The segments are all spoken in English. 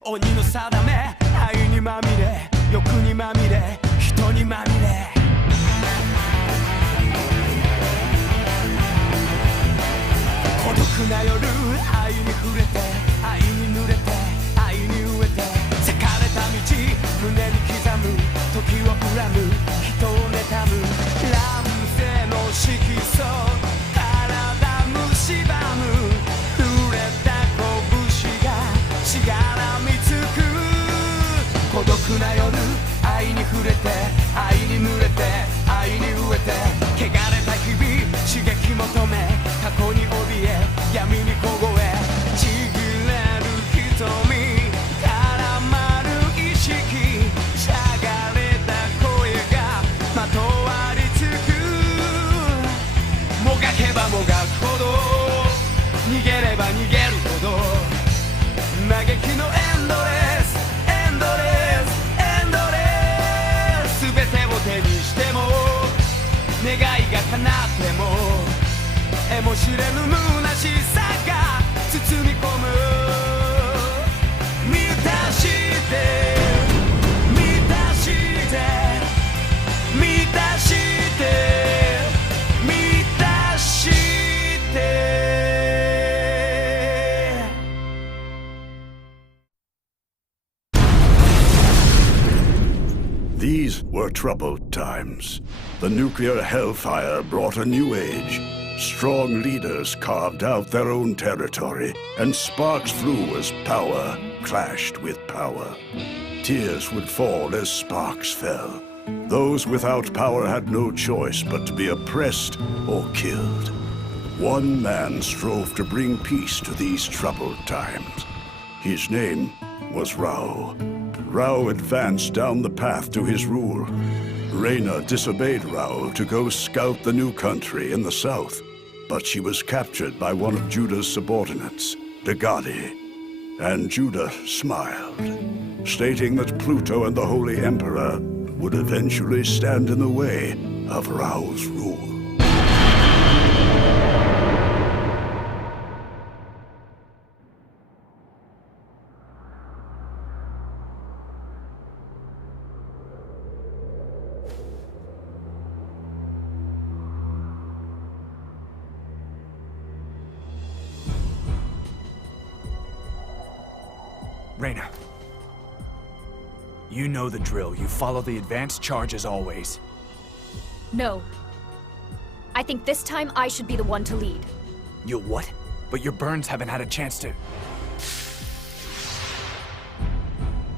鬼の定め愛にまみれ欲にまみれ人にまみれ孤独な夜愛に触れて愛に濡れて愛に飢えて裂かれた道胸に刻む時を恨む人を妬む乱世の色素体蝕む触れた拳がしがらみつく孤独な夜愛に触れて愛に濡れて愛に飢えて汚れた日々刺激求め過去に怯え闇に凍えちぎれる瞳絡まる意識しゃがれた声がまとわりつくもがけばもがくほど逃げれば逃げるほど嘆きのエンドレスエンドレスエンドレス全てを手にしても願いが叶っても得も知れぬ虚しさが包み込む満たして満たして満たして満たして These were troubled times. The nuclear hellfire brought a new age. Strong leaders carved out their own territory, and sparks flew as power clashed with power. Tears would fall as sparks fell. Those without power had no choice but to be oppressed or killed. One man strove to bring peace to these troubled times. His name was Rao. Rao advanced down the path to his rule. Reyna disobeyed Rao to go scout the new country in the south, but she was captured by one of Judah's subordinates, Dagadi. And Judah smiled, stating that Pluto and the Holy Emperor would eventually stand in the way of Rao's rule. Reyna. You know the drill. You follow the advanced charge as always. No. I think this time I should be the one to lead. You what? But your burns haven't had a chance to...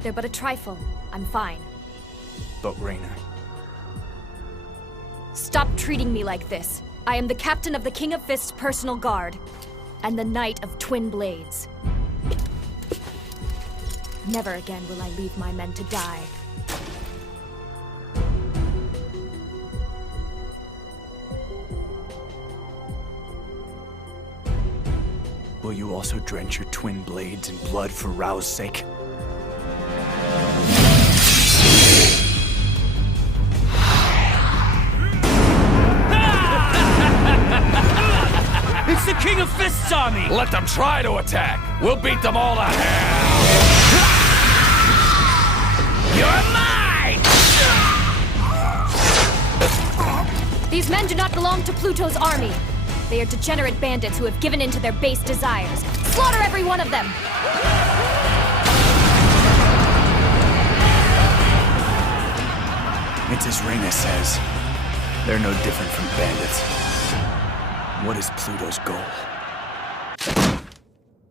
They're but a trifle. I'm fine. But Reyna... Stop treating me like this. I am the captain of the King of Fists' personal guard, and the Knight of Twin Blades. Never again will I leave my men to die. Will you also drench your twin blades in blood for Rao's sake? It's the King of Fists army! Let them try to attack! We'll beat them all to hell! You're mine! These men do not belong to Pluto's army. They are degenerate bandits who have given in to their base desires. Slaughter every one of them! It's as Reyna says. They're no different from bandits. What is Pluto's goal?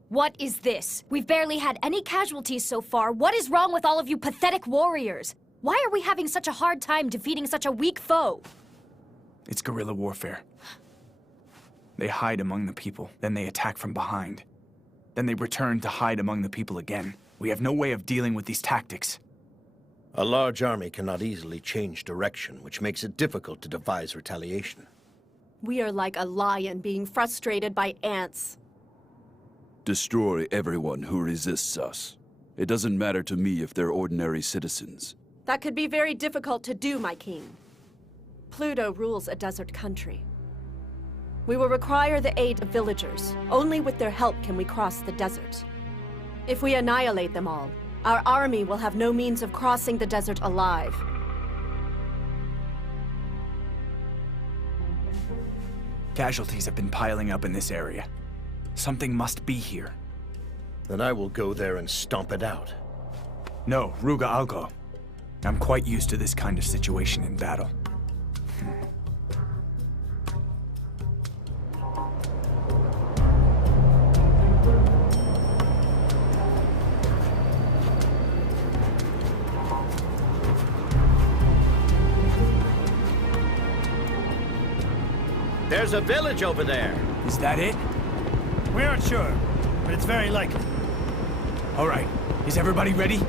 What is this? We've barely had any casualties so far. What is wrong with all of you pathetic warriors? Why are we having such a hard time defeating such a weak foe? It's guerrilla warfare. They hide among the people, then they attack from behind. Then they return to hide among the people again. We have no way of dealing with these tactics. A large army cannot easily change direction, which makes it difficult to devise retaliation. We are like a lion being frustrated by ants. Destroy everyone who resists us. It doesn't matter to me if they're ordinary citizens. That could be very difficult to do, my king. Pluto rules a desert country. We will require the aid of villagers. Only with their help can we cross the desert. If we annihilate them all, our army will have no means of crossing the desert alive. Casualties have been piling up in this area. Something must be here. Then I will go there and stomp it out. No, Ruga, I'll go. I'm quite used to this kind of situation in battle. There's a village over there. Is that it? We aren't sure, but it's very likely. All right. Is everybody ready?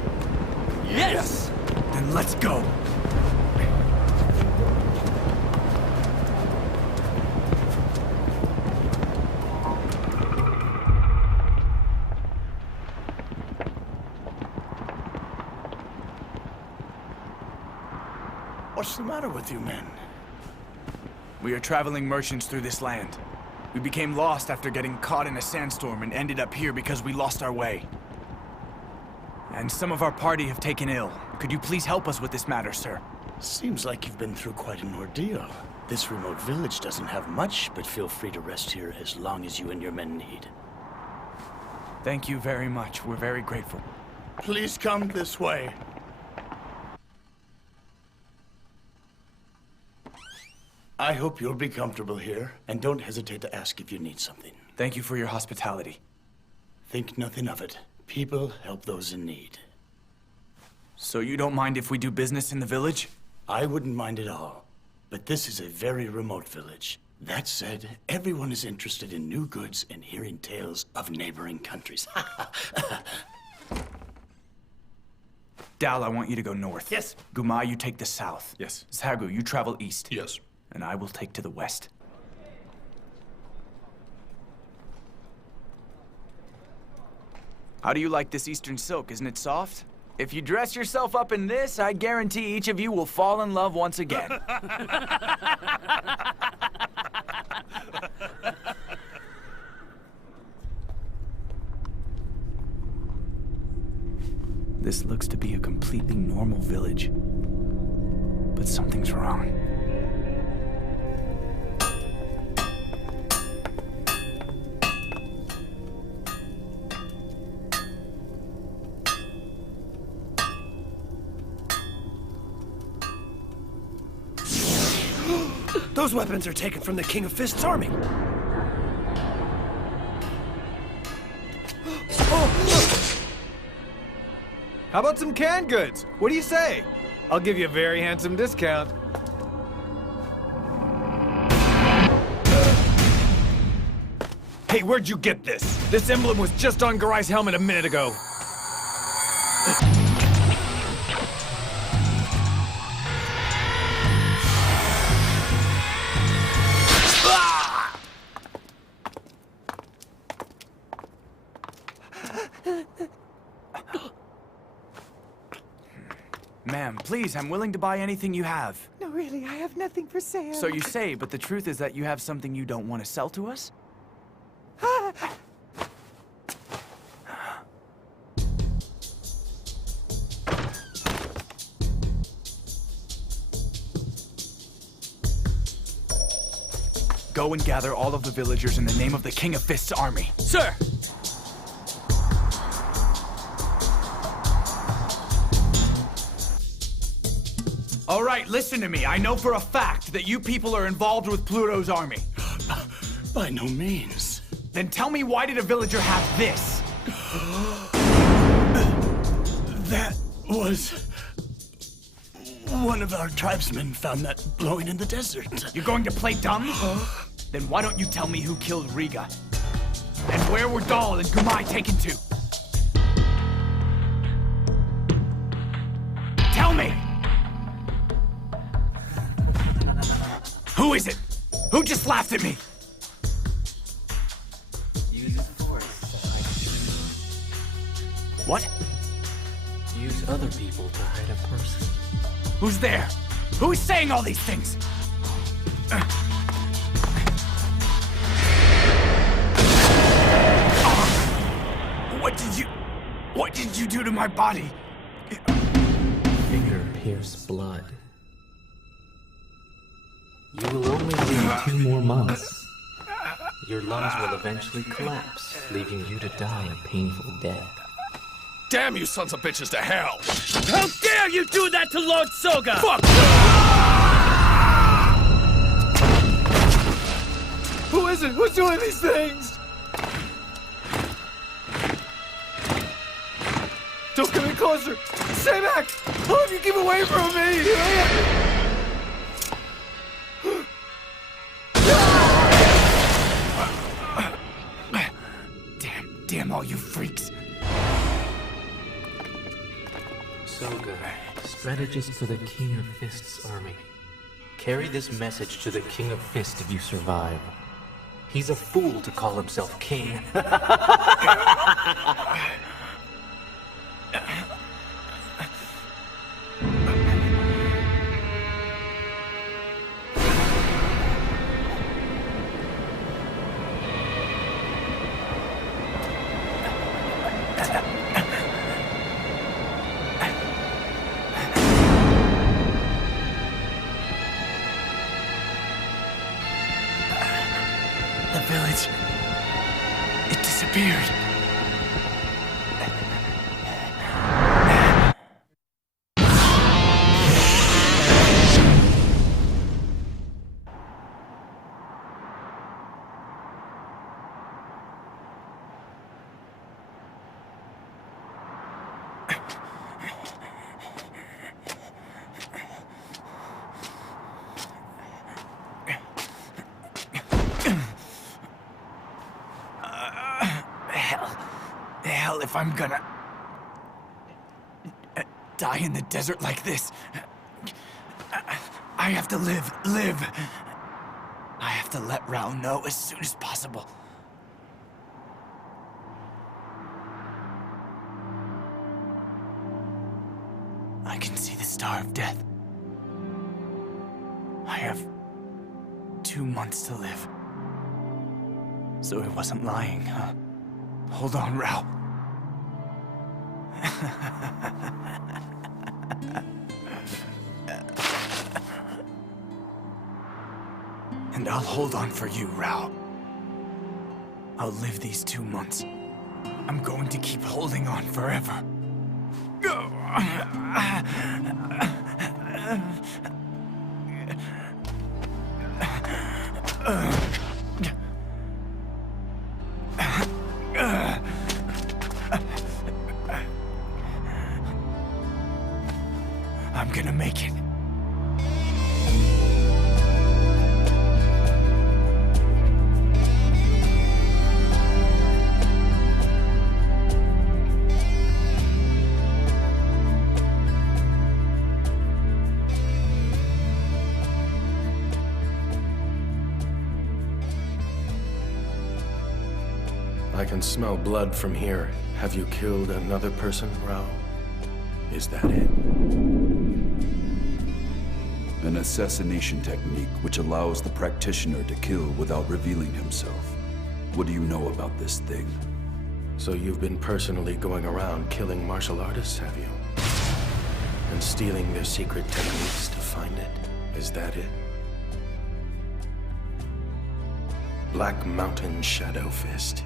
Yes! Then let's go. What's the matter with you men? We are traveling merchants through this land. We became lost after getting caught in a sandstorm and ended up here because we lost our way. And some of our party have taken ill. Could you please help us with this matter, sir? Seems like you've been through quite an ordeal. This remote village doesn't have much, but feel free to rest here as long as you and your men need. Thank you very much. We're very grateful. Please come this way. I hope you'll be comfortable here, and don't hesitate to ask if you need something. Thank you for your hospitality. Think nothing of it. People help those in need. So you don't mind if we do business in the village? I wouldn't mind at all. But this is a very remote village. That said, everyone is interested in new goods and hearing tales of neighboring countries. Dal, I want you to go north. Yes. Gumai, you take the south. Yes. Zagu, you travel east. Yes. And I will take to the west. How do you like this eastern silk? Isn't it soft? If you dress yourself up in this, I guarantee each of you will fall in love once again. This looks to be a completely normal village. But something's wrong. Those weapons are taken from the King of Fists' army. How about some canned goods? What do you say? I'll give you a very handsome discount. Hey, where'd you get this? This emblem was just on Garai's helmet a minute ago. Ma'am, please, I'm willing to buy anything you have. No, really, I have nothing for sale. So you say, but the truth is that you have something you don't want to sell to us? Go and gather all of the villagers in the name of the King of Fists' army. Sir! All right, listen to me. I know for a fact that you people are involved with Pluto's army. By no means. Then tell me, why did a villager have this? That was... one of our tribesmen found that blowing in the desert. You're going to play dumb? Then why don't you tell me who killed Riga? And where were Dal and Gumai taken to? Tell me! Who is it? Who just laughed at me? Use force to hide What? Use other people to hide a person. Who's there? Who's saying all these things? What did you... What did you do to my body? Finger-pierced blood. You will only live 2 more months. Your lungs will eventually collapse, leaving you to die a painful death. Damn you sons of bitches to hell! How dare you do that to Lord Soga! Fuck! Who is it? Who's doing these things? Don't come any closer! Stay back! I'll have you keep away from me! Damn all you freaks. Soga, strategist for the King of Fist's army. Carry this message to the King of Fist if you survive. He's a fool to call himself king. The village. It disappeared. Hell, if I'm gonna die in the desert like this, I have to live. I have to let Raoul know as soon as possible. I can see the Star of Death. I have 2 months to live. So he wasn't lying, huh? Hold on, Raoul. And I'll hold on for you, Raoul. I'll live these 2 months. I'm going to keep holding on forever. I'm gonna make it. I can smell blood from here. Have you killed another person, Raoul? Is that it? An assassination technique which allows the practitioner to kill without revealing himself. What do you know about this thing? So you've been personally going around killing martial artists, have you? And stealing their secret techniques to find it? Is that it? Black Mountain Shadow Fist.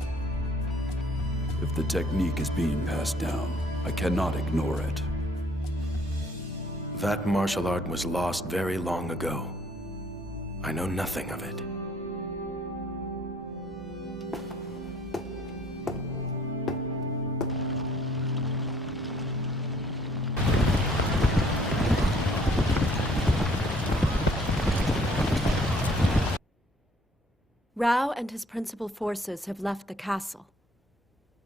If the technique is being passed down, I cannot ignore it. That martial art was lost very long ago. I know nothing of it. Rao and his principal forces have left the castle.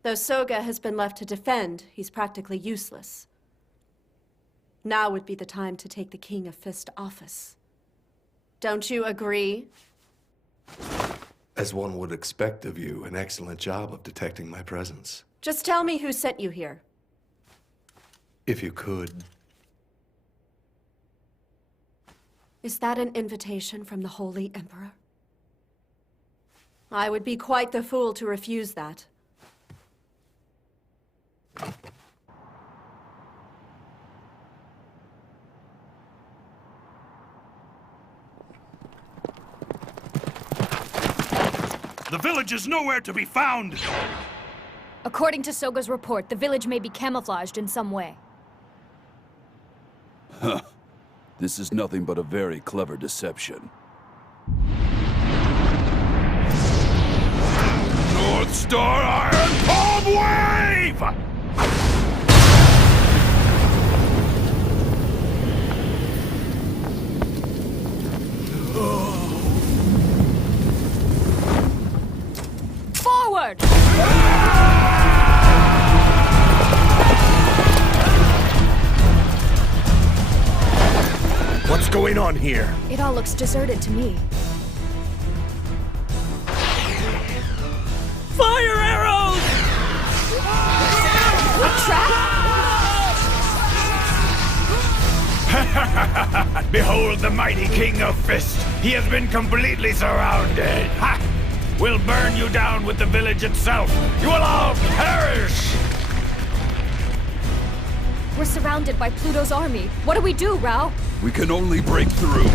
Though Soga has been left to defend, he's practically useless. Now would be the time to take the King of Fist office. Don't you agree? As one would expect of you, an excellent job of detecting my presence. Just tell me who sent you here. If you could. Is that an invitation from the Holy Emperor? I would be quite the fool to refuse that. The village is nowhere to be found! According to Soga's report, the village may be camouflaged in some way. Huh. This is nothing but a very clever deception. North Star Iron Palm Wave! Forward! What's going on here? It all looks deserted to me. Fire arrows! A trap? Behold the mighty King of Fist! He has been completely surrounded! Ha! We'll burn you down with the village itself! You will all perish! We're surrounded by Pluto's army. What do we do, Rao? We can only break through.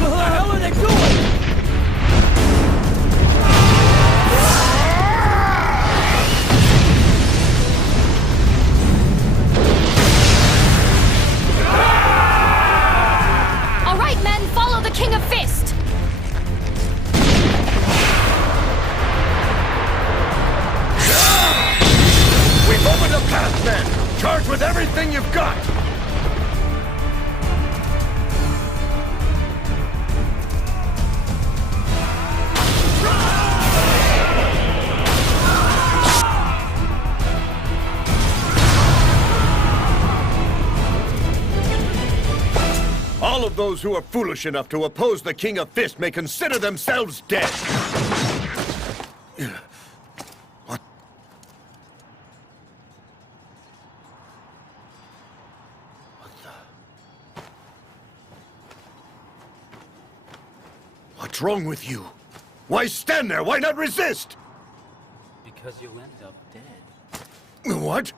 What the hell are they doing? All right, men, follow the King of Fist! We've opened a path, men! Charge with everything you've got! All of those who are foolish enough to oppose the King of Fist may consider themselves dead! What? What's wrong with you? Why stand there? Why not resist? Because you'll end up dead. What?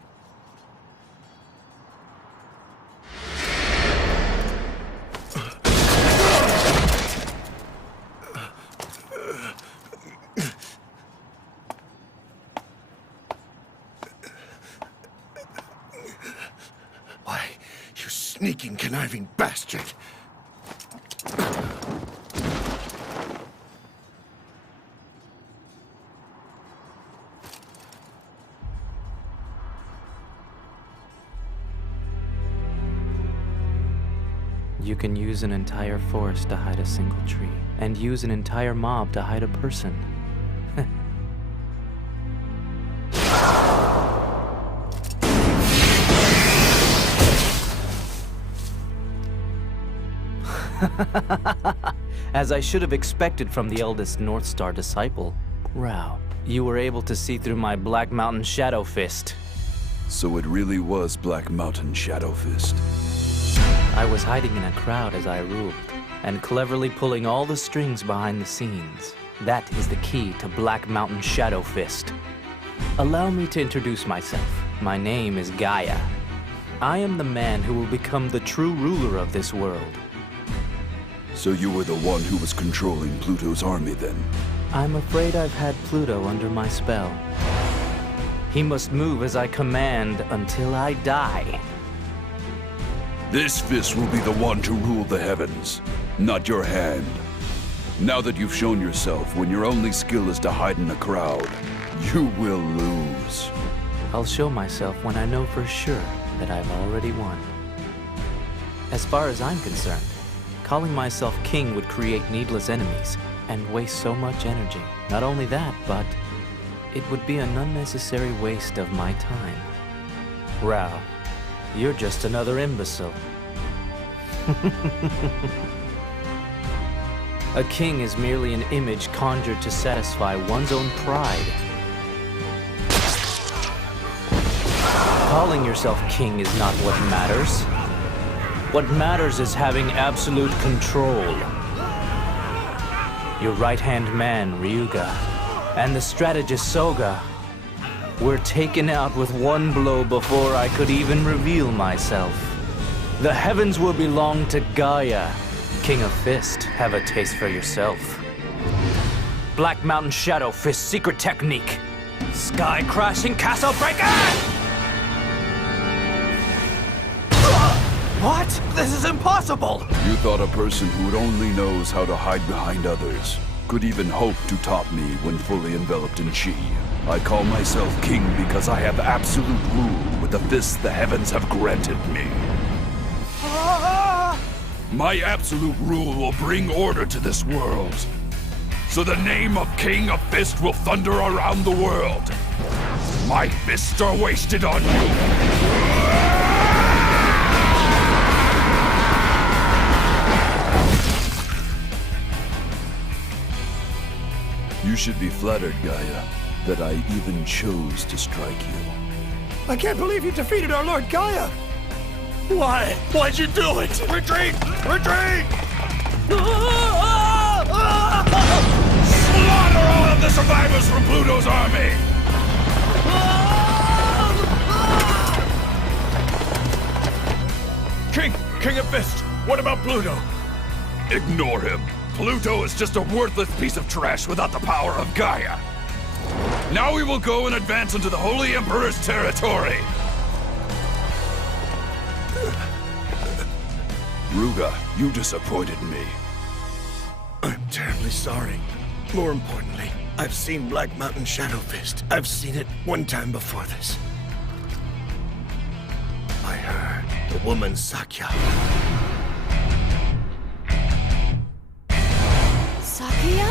Why, you sneaking, conniving bastard! You can use an entire forest to hide a single tree, and use an entire mob to hide a person. As I should have expected from the eldest North Star disciple, Rao. You were able to see through my Black Mountain Shadow Fist. So it really was Black Mountain Shadow Fist. I was hiding in a crowd as I ruled, and cleverly pulling all the strings behind the scenes. That is the key to Black Mountain Shadow Fist. Allow me to introduce myself. My name is Gaia. I am the man who will become the true ruler of this world. So you were the one who was controlling Pluto's army then? I'm afraid I've had Pluto under my spell. He must move as I command until I die. This fist will be the one to rule the heavens, not your hand. Now that you've shown yourself when your only skill is to hide in a crowd, you will lose. I'll show myself when I know for sure that I've already won. As far as I'm concerned, calling myself king would create needless enemies and waste so much energy. Not only that, but it would be an unnecessary waste of my time. Rao, you're just another imbecile. A king is merely an image conjured to satisfy one's own pride. Calling yourself king is not what matters. What matters is having absolute control. Your right-hand man, Ryuga, and the strategist Soga were taken out with one blow before I could even reveal myself. The heavens will belong to Gaia, King of Fist, have a taste for yourself. Black Mountain Shadow Fist secret technique. Sky crashing castle breaker! What? This is impossible! You thought a person who only knows how to hide behind others could even hope to top me when fully enveloped in chi. I call myself king because I have absolute rule with the fists the heavens have granted me. My absolute rule will bring order to this world. So the name of King of Fist will thunder around the world. My fists are wasted on you. You should be flattered, Gaia, that I even chose to strike you. I can't believe you defeated our Lord Gaia! Why? Why'd you do it? Retreat! Retreat! Slaughter all of the survivors from Pluto's army! King of Fist, what about Pluto? Ignore him. Pluto is just a worthless piece of trash without the power of Gaia. Now we will go and advance into the Holy Emperor's territory. Ruga, you disappointed me. I'm terribly sorry. More importantly, I've seen Black Mountain Shadow Fist. I've seen it one time before this. By her, the woman Sakya. Sakya?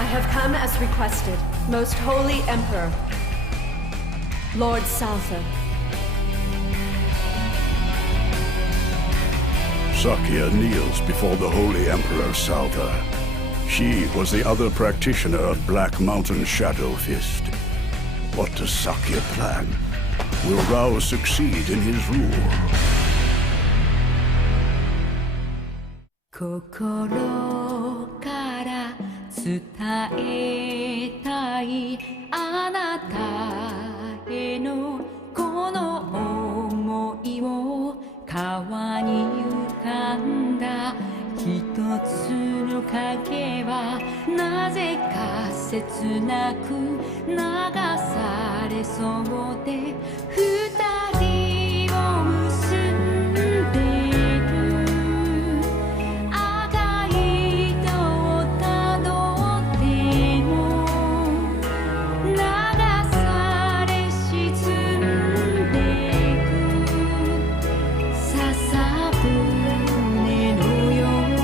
I have come as requested, Most Holy Emperor, Lord Saltha. Sakya kneels before the Holy Emperor Saltha. She was the other practitioner of Black Mountain Shadow Fist. What does Sakya plan? Will Rao succeed in his rule? 心から伝えたいあなたへのこの想いを川に浮かんだ一つの影はなぜか切なく流されそうで二人を結んでる赤い糸をたどっても流され沈んでく笹舟のように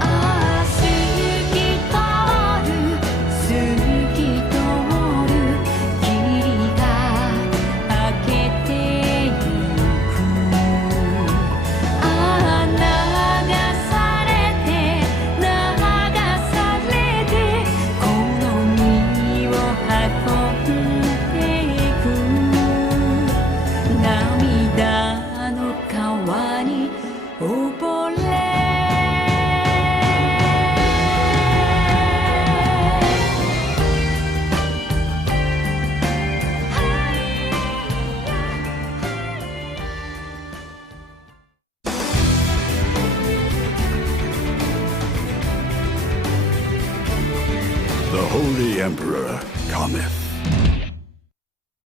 ああ透き通る透き通る霧が明けてゆくああ流されて流されてこの身を運んでいく涙の川に溺れThe Holy Emperor cometh.